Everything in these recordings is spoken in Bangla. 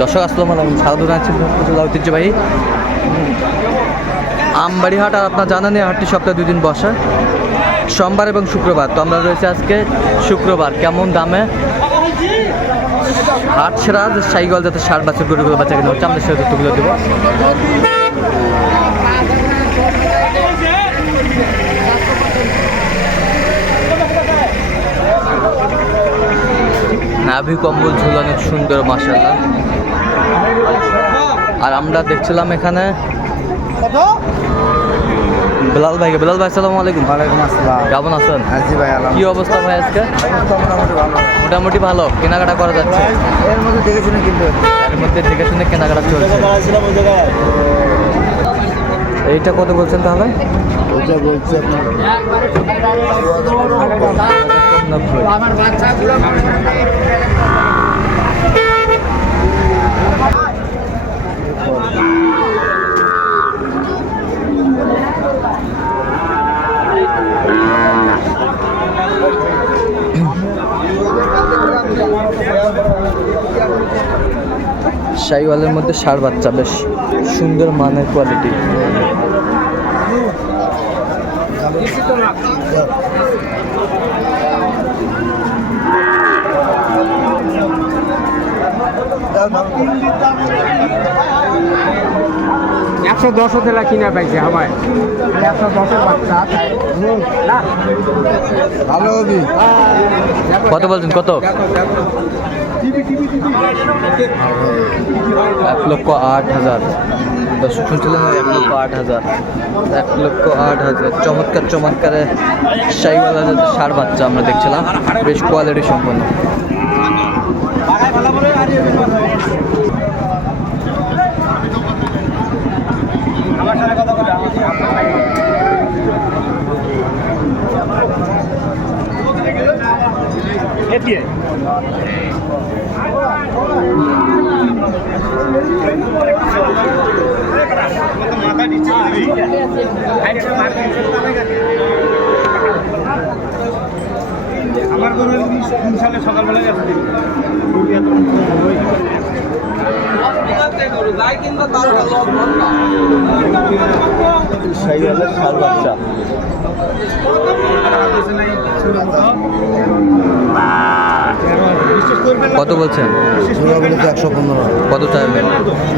দর্শক, আসসালাম আলাইকুম। স্বাগত জানাচ্ছি ঐতিহ্যবাহী। আমবাড়ি হাট আর আপনার জানা নেই হাটটি সপ্তাহে দুই দিন বসে। সোমবার এবং শুক্রবার। তো আমরা রয়েছে আজকে শুক্রবার। কেমন দামে? হাট সেরা সাইগল যাতে ষাট বাচ্চা গরুগুলো বাচ্চা কিনে হচ্ছে আমাদের সেটা তুলে দেবো। নাভি কম্বল ঝুল অনেক সুন্দর মাসাল্লাহ আর আমরা দেখছিলাম এখানে বেলাল ভাইকে। বেলাল ভাই সালাম আলাইকুম। ওয়ালাইকুম আসসালাম। কেমন আছেন? ভাই কি অবস্থা ভাই আজকে? মোটামুটি ভালো। মোটামুটি ভালো। কেনাকাটা করা যাচ্ছে? এর মধ্যে কিন্তু। এর মধ্যে দেখে শুনে কেনাকাটা চলছে। এইটা কত বলছেন তাহলে? ওইটা বলছে নব্বই। শাইওয়ালের মধ্যে ষাড় বাচ্চা বেশ সুন্দর মানের কোয়ালিটি একশো দশ হতে কিনা পাইছে আমায় একশো দশের বাচ্চা ভালো হবি কত বলছেন কত? এক লক্ষ আট হাজার। দর্শক এক লক্ষ আট হাজার। এক লক্ষ আট হাজার। চমৎকার চমৎকার সাইওয়ালা সার বাচ্চা আমরা দেখছিলাম, বেশ কোয়ালিটি সম্পন্ন। গরু তিন সালে সকালবেলা গেছে সাইওয়ালের ষাড় বাচ্চা। কত বলছেন? একশো পনেরো। কত চাইবেন?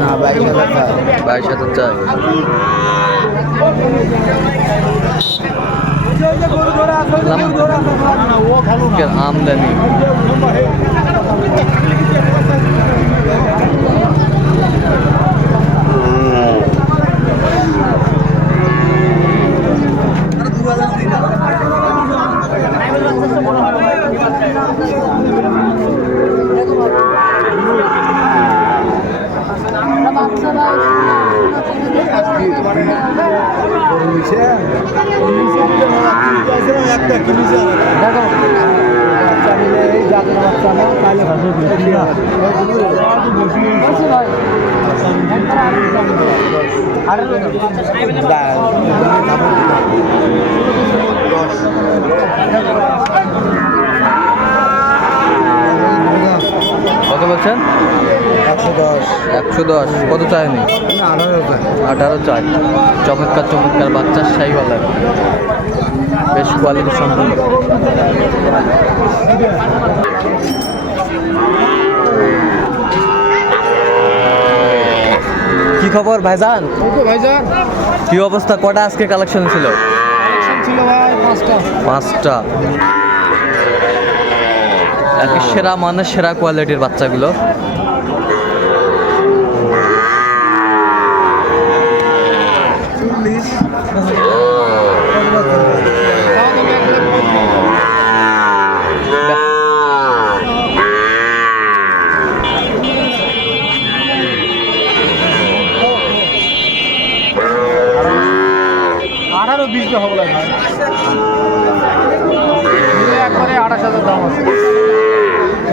না বাইশ হাজার টাকা বাইশ হাজার চাই। আমদানি কত বলছেন? একশো দশ। একশো দশ। কত চায়নি? আঠারো আঠারো চাই। চমৎকার চমৎকার বাচ্চার সাইওয়ালার বেশ কোয়ালিটি সম্পন্ন। কি খবর ভাইজান? ভাইজান। কি অবস্থা? কটা আজকে কালেকশন ছিল? ছিল ভাই পাঁচটা। পাঁচটা। সেরা মানে সেরা কোয়ালিটির বাচ্চাগুলো চল্লিশ আঠারো বিশ হবে ভাই একবারে আঠাশ হাজার দাম আছে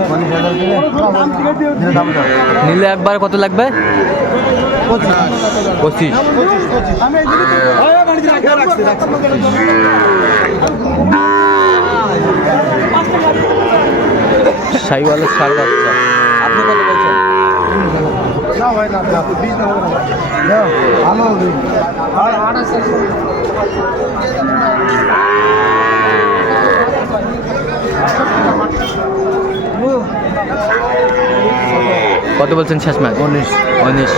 পঁচিশ হাজার দিলে দিলে দাম দাও নিলে একবার কত লাগবে? পঁচিশ। সাইওয়ালের সার বাচ্চা। আপনি কত বলছেন? কত বলছেন শেষ ম্যাচ? উনিশ। উনিশ।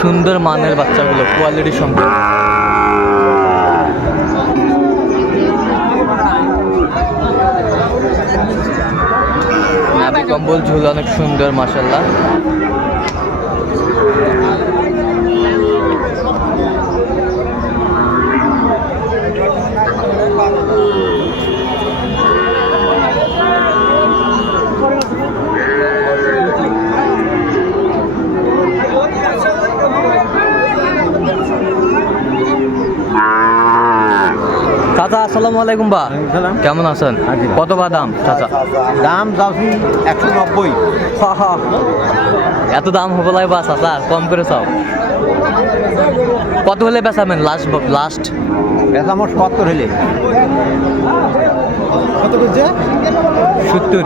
সুন্দর মানের বাচ্চাগুলো কোয়ালিটি সম্পন্ন কম্বল ঝুল অনেক সুন্দর মাসাল্লাহ চাচা আসসালামু আলাইকুম বা। কেমন আছেন? কত বা দাম চাচা? দাম চাষি একশো নব্বই। এত দাম হবে লাই বা চাচা কম করে চাও। কত হলে বেচাবেন লাস্ট লাস্ট? বেচা মোট সত্তর হলে কত করছে? সত্তর।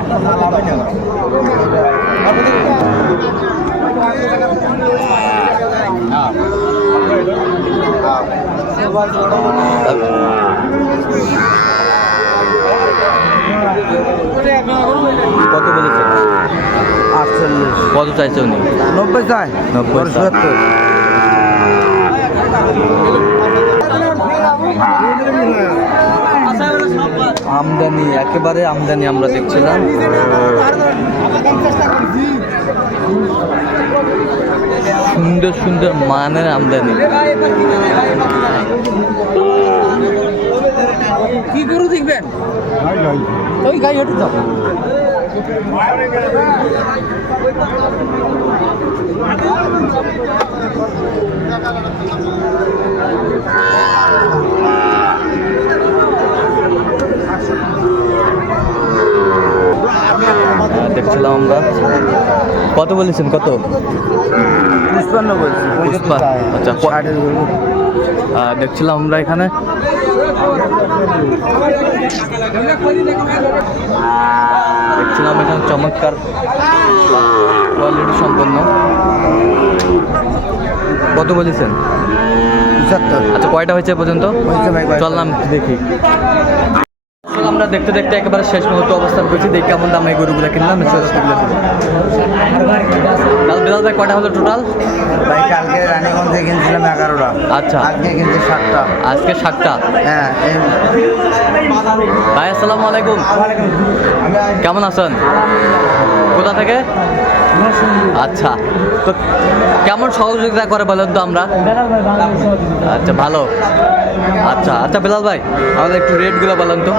কত বলেছেন আটচল্লিশ। কত চাইছে উনি? নব্বই চাই। নব্বই চাই। সত্তর আমদানি একেবারে আমদানি আমরা দেখছিলাম। সুন্দর সুন্দর মানের আমদানি। গরু ওই গাই হেঁটে যাও। দেখছিলাম আমরা। কত বলেছেন কত? পুষ্পান্ন বলছি পুষ্পা আচ্ছা দেখছিলাম আমরা এখানে। দেখছিলাম এখানে চমৎকার কোয়ালিটি সম্পন্ন। কত বলেছেন? আচ্ছা কয়টা হয়েছে পর্যন্ত? চল নাম চললাম দেখি। আমরা দেখতে দেখতে একেবারে শেষ মুহূর্তে অবস্থান করছি। দেখি কেমন দাম এই গরুগুলো কিনলাম বিলাল ভাই কয়টা হলো টোটাল ভাই কালকে রানীগঞ্জ কিনছিলাম এগারোটা। আচ্ছা। আজকে কিনছি সাতটা। আজকে ষাটটা হ্যাঁ ভাই আসসালামু আলাইকুম। কেমন আছেন? কোথা থেকে? আচ্ছা। তো কেমন সহযোগিতা করে বলেন তো আমরা? আচ্ছা ভালো। আচ্ছা আচ্ছা বেলাল ভাই আমাদের একটু রেটগুলো বলেন তো।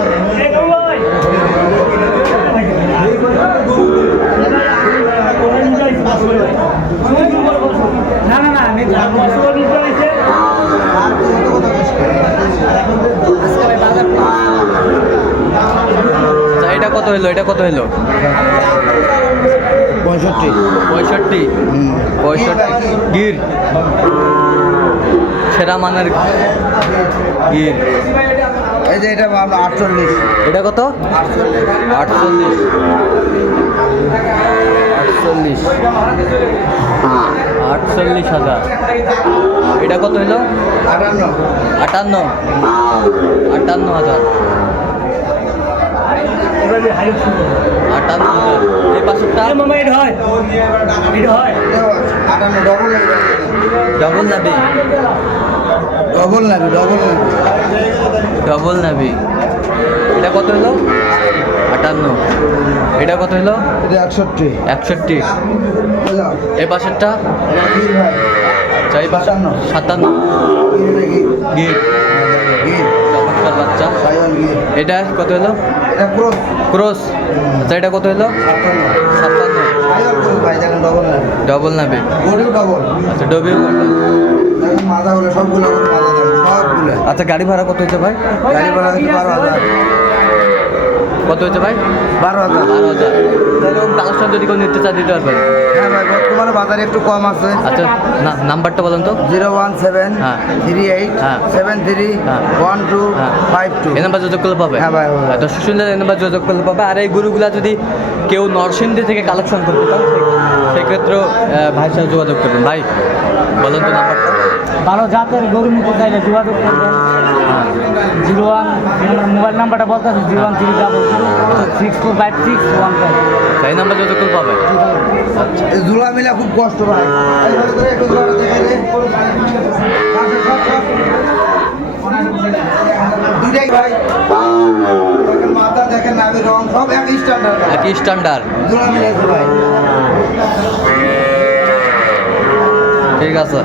আচ্ছা এটা কত হলো এটা কত হলো পঁয়ষট্টি। পঁয়ষট্টি। পঁয়ষট্টি। গির। সেরা মানের এই যে এটা ভাবলাম আটচল্লিশ। এটা কত? আটচল্লিশ। আটচল্লিশ। আটচল্লিশ হাজার। এটা কত হলো? আটান্ন। আটান্ন। আটান্ন হাজার। আটান্ন হাজার। এই পাশেরটা আটান্ন ডবল ডবল ডবল লাগবে ডবল লাগবে ডবল নাবি এটা কত হলো? আটান্ন। এটা কত হলো? এটা একষট্টি। একষট্টি। এই পাশেরটা? আচ্ছা এই সাতান্ন। গিট চমৎকার বাচ্চা। এটা কত হলো? ক্রস। আচ্ছা এটা কত হলো? সাতান্ন। ডবল ডবল নাবি ডবল আচ্ছা ডবি দেখেন মাথা গুলো সবগুলো আচ্ছা গাড়ি ভাড়া কত হচ্ছে ভাই? গাড়ি ভাড়া হচ্ছে বারো হাজার। কত হয়েছে ভাই? বারো হাজার। বারো হাজার। এরকম কালেকশন যদি কেউ নিতে চায় দিতে পারবেন হ্যাঁ ভাই বর্তমানে বাজারে একটু কম আছে। আচ্ছা না নাম্বারটা বলেন তো। জিরো ওয়ান সেভেন হ্যাঁ। থ্রি এইট হ্যাঁ। Seven three. One two. Five two. এই নাম্বার যোগাযোগ করলে পাবে। হ্যাঁ ভাই, ভাই। এই নাম্বার যোগাযোগ করলে পাবে। আর এই গরুগুলা যদি কেউ নরসিংদী থেকে কালেকশন করতে চান সে- সেক্ষেত্রেও ভাইয়ের সাথে যোগাযোগ করবেন। ভাই বলেন তো নাম্বারটা। ভালো জাতের গরু নিতে চাইলে যোগাযোগ করবেন। জিরো ওয়ান মোবাইল নাম্বারটা বলতে আছে zero one three double zero six two five six one five. এই নাম্বার পাবে জোড়া মিলা খুব কষ্ট ভাই ভাই। দেখেন নাভি রং সব একই স্ট্যান্ডার্ড একই স্ট্যান্ডার্ড জোড়া মিলে ভাই। ঠিক আছে।